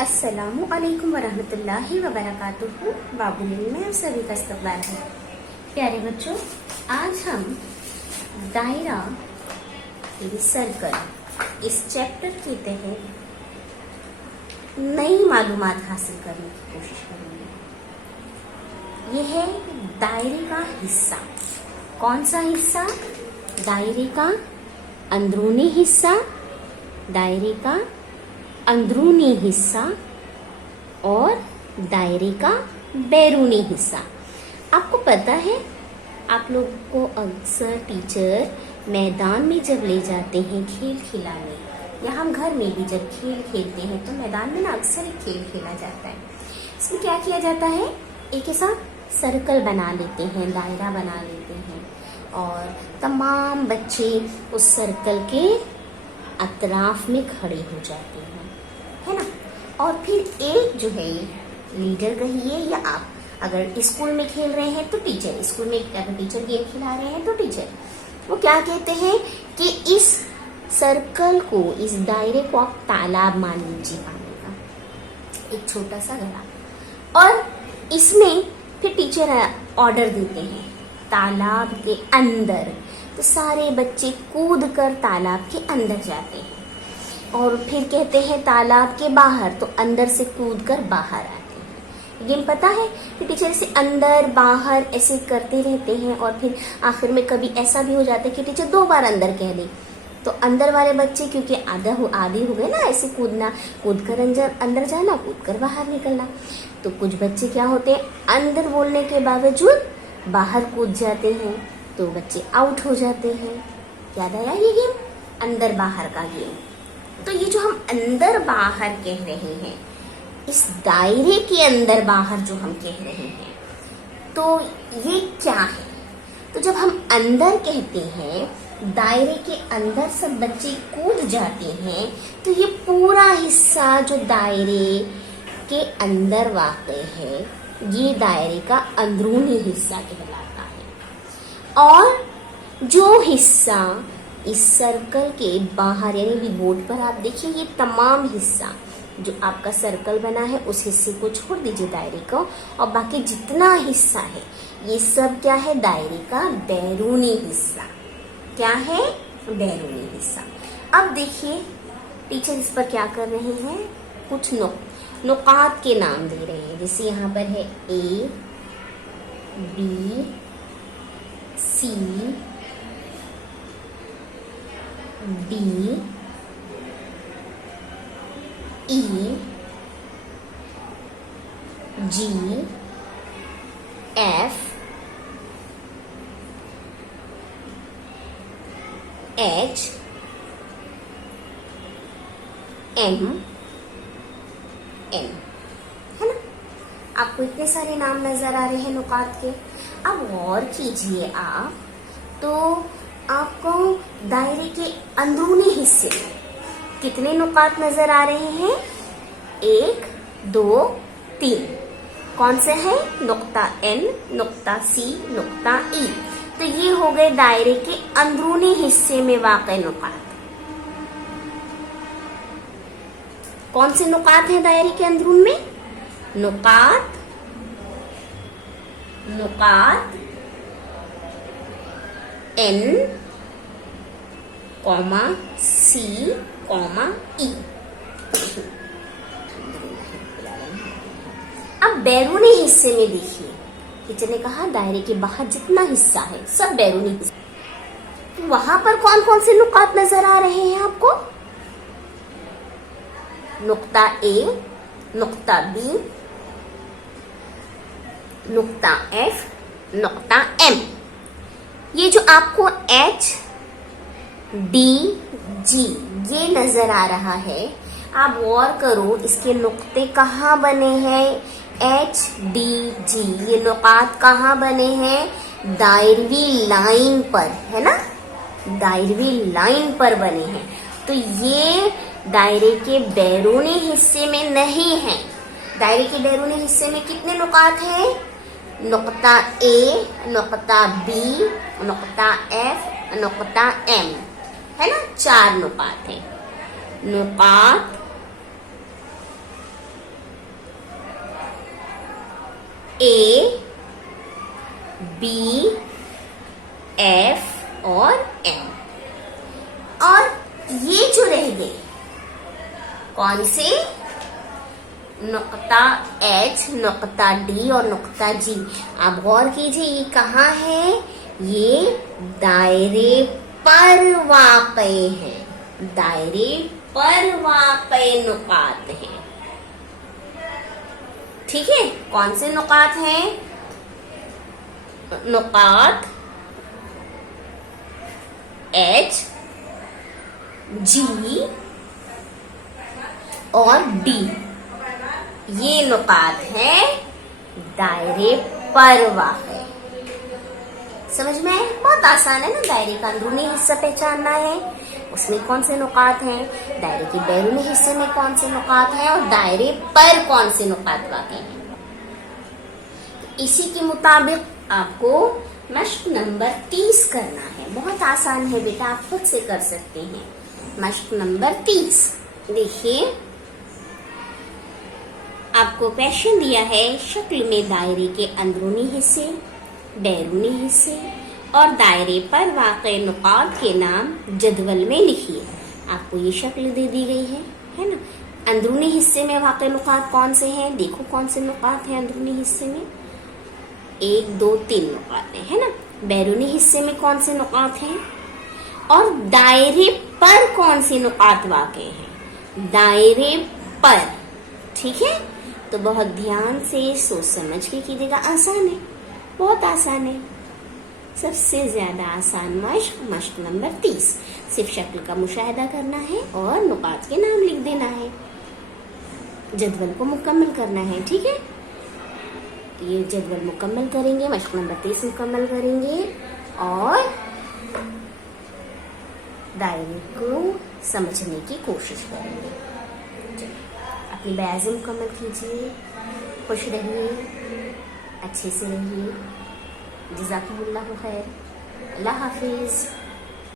अस्सलामु अलैकुम वरहमतुल्लाहि वबरकातुहू। बाबुलिन में आप सभी का इस्तकबाल है। प्यारे बच्चों, आज हम दायरा सर्कल इस चैप्टर के तहत नई मालूमात हासिल करने की कोशिश करेंगे। यह है दायरे का हिस्सा। कौन सा हिस्सा? दायरे का अंदरूनी हिस्सा, दायरे का अंदरूनी हिस्सा और दायरे का बैरूनी हिस्सा। आपको पता है, आप लोग को अक्सर टीचर मैदान में जब ले जाते हैं खेल खिलाने, या हम घर में भी जब खेल खेलते हैं तो मैदान में ना अक्सर एक खेल खेला जाता है। इसमें क्या किया जाता है, एक के साथ सर्कल बना लेते हैं, दायरा बना लेते हैं और तमाम बच्चे उस सर्कल के अतराफ में खड़े हो जाते हैं, है ना। और फिर एक जो है लीडर कहिए, या आप अगर स्कूल में खेल रहे हैं तो टीचर, स्कूल में अगर टीचर गेम खिला रहे हैं तो टीचर, वो क्या कहते हैं कि इस सर्कल को, इस दायरे को आप तालाब मान लीजिए पानी का, एक छोटा सा घड़ा। और इसमें फिर टीचर ऑर्डर देते हैं तालाब के अंदर, तो सारे बच्चे कूद कर तालाब के अंदर जाते हैं। और फिर कहते हैं तालाब के बाहर, तो अंदर से कूद कर बाहर आते हैं। गेम पता है कि टीचर से अंदर बाहर ऐसे करते रहते हैं। और फिर आखिर में कभी ऐसा भी हो जाता है कि टीचर 2 बार अंदर कह दे, तो अंदर वाले बच्चे क्योंकि आदि हो गए ना ऐसे कूदना, कूद कर अंदर जाना, कूद कर बाहर निकलना, तो कुछ बच्चे क्या होते हैं, अंदर बोलने के बावजूद बाहर कूद जाते हैं, तो बच्चे आउट हो जाते हैं। याद आया ये गेम, अंदर बाहर का गेम। तो ये जो हम अंदर बाहर कह रहे हैं, इस दायरे के अंदर बाहर जो हम कह रहे हैं, तो ये क्या है? तो जब हम अंदर कहते हैं, दायरे के अंदर सब बच्चे कूद जाते हैं, तो ये पूरा हिस्सा जो दायरे के अंदर वाक़ है, ये दायरे का अंदरूनी हिस्सा कहलाता है। और जो हिस्सा इस सर्कल के बाहर, यानी भी बोर्ड पर आप देखिए, ये तमाम हिस्सा जो आपका सर्कल बना है, उस हिस्से को छोड़ दीजिए दायरे को, और बाकी जितना हिस्सा है ये सब क्या है, दायरे का बैरूनी हिस्सा। क्या है? बैरूनी हिस्सा। अब देखिए टीचर इस पर क्या कर रहे हैं, कुछ नुकात के नाम दे रहे हैं। जैसे यहाँ पर है A, B, C, D, E, G, F, H, M, N, है ना। आपको इतने सारे नाम नजर आ रहे हैं नुकात के। अब गौर कीजिए आप, तो आपको दायरे के अंदरूनी हिस्से में कितने नुकात नजर आ रहे हैं? 1, 2, 3। कौन से हैं? नुक्ता N, नुक्ता C, नुक्ता E। तो ये हो गए दायरे के अंदरूनी हिस्से में वाक़े नुकात। कौन से नुकात हैं दायरे के अंदरून में? नुकात N, C, E। अब बैरूनी हिस्से में देखिए, टीचर ने कहा दायरे के बाहर जितना हिस्सा है सब बैरूनी हिस्सा, तो वहां पर कौन कौन से नुकात नजर आ रहे हैं आपको? नुक्ता A, नुक्ता B, नुक्ता F, नुक्ता M। ये जो आपको H, D, G ये नजर आ रहा है, आप गौर करो इसके नुक्ते कहाँ बने हैं? H, D, G ये नुकात कहाँ बने हैं? दायरवी लाइन पर, है ना, दायरवी लाइन पर बने हैं। तो ये दायरे के बैरूनी हिस्से में नहीं है। दायरे के बैरूनी हिस्से में कितने नुकात हैं? नुक्ता A, नुक्ता B, नुक्ता F, नुक्ता M, है ना, 4 नुकात हैं। नुकात कौन से? नुक्ता H, नुक्ता D और नुक्ता G। आप गौर कीजिए, ये कहाँ है? ये दायरे पर वाक़े है, दायरे पर वाक़े नुकात है। ठीक है, कौन से नुकात हैं? नुकात H, G और D, ये नुकात है दायरे पर वाक़े। समझ में आए? बहुत आसान है ना। दायरे का अंदरूनी हिस्सा पहचानना है, उसमें कौन से नुकात हैं, दायरे के बैरूनी हिस्से में कौन से नुकात हैं और दायरे पर कौन से नुकात वाक़े हैं। इसी के मुताबिक आपको मश्क नंबर 30 करना है। बहुत आसान है बेटा, आप खुद से कर सकते हैं। मश्क नंबर 30 देखिए, आपको क्वेश्चन दिया है, शक्ल में दायरे के अंदरूनी हिस्से, बैरूनी हिस्से और दायरे पर वाक़े नुकात के नाम जदवल में लिखिए। आपको ये शक्ल दे दी गई है ना। अंदरूनी हिस्से में वाक़े नुकात कौन से हैं? देखो कौन से नुकात हैं अंदरूनी हिस्से में। 1, 2, 3 नुकात है ना। बैरूनी हिस्से में कौन से नुकात हैं और दायरे पर कौन से नुकात वाक़े हैं? दायरे पर। ठीक है, तो बहुत ध्यान से सोच समझ के कीजिएगा। आसान है, बहुत आसान है। सबसे ज्यादा आसान मश्क नंबर 30। सिर्फ शक्ल का मुशाहिदा करना है और नुकात के नाम लिख देना है, जदवल को मुकम्मल करना है। ठीक है, ये जदवल मुकम्मल करेंगे, मश्क नंबर 30 मुकम्मल करेंगे और दायरे को समझने की कोशिश करेंगे। अपनी बयाज़ मुकम्मल कीजिए, खुश रहिए, अच्छे से रहिए। जज़ाकुमुल्लाहु खैर। अल्लाह हाफिज़।